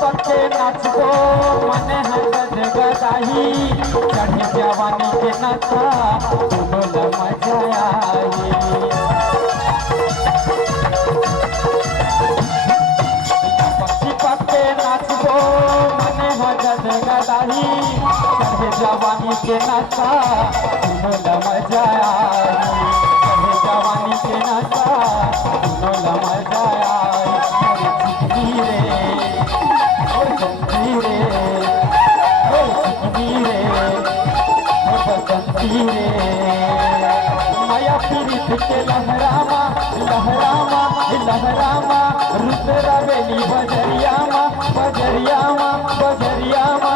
पक्के नाचो मने हद गदाही चढ़ी जवानी के नशा बोल मजा आई पक्के नाचो मने हद गदाही चढ़ी जवानी के नशा बोल मजा आई चढ़ी जवानी के नशा बोल मजा आई माया पीड़ित के लहरामा लहरामा लहरामा रुत रवेली बजरियामा बजरियामा बजरियामा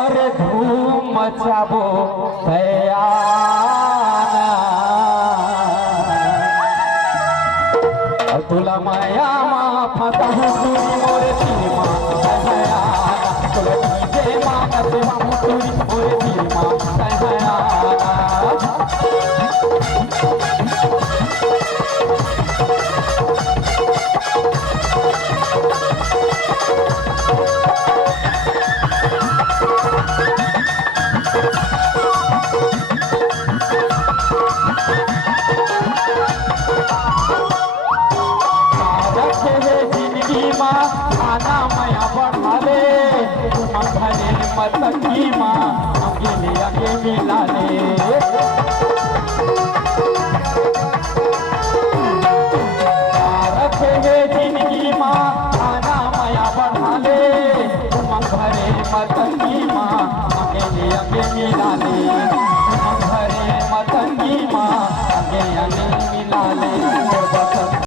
अरे धूम मचाबो भयाना तुला माया मा फता हुई मोरे सीमा दयाना तुला डीजे मानत हम तुरी मोरे सीमा दयाना आना माया बढ़ाले मंगले मतकी माँ अकेले आगे मिला ले रखे है जिंदगी माँ आना माया बढ़ाले मंगले मतकी माँ अकेले आगे मिला ले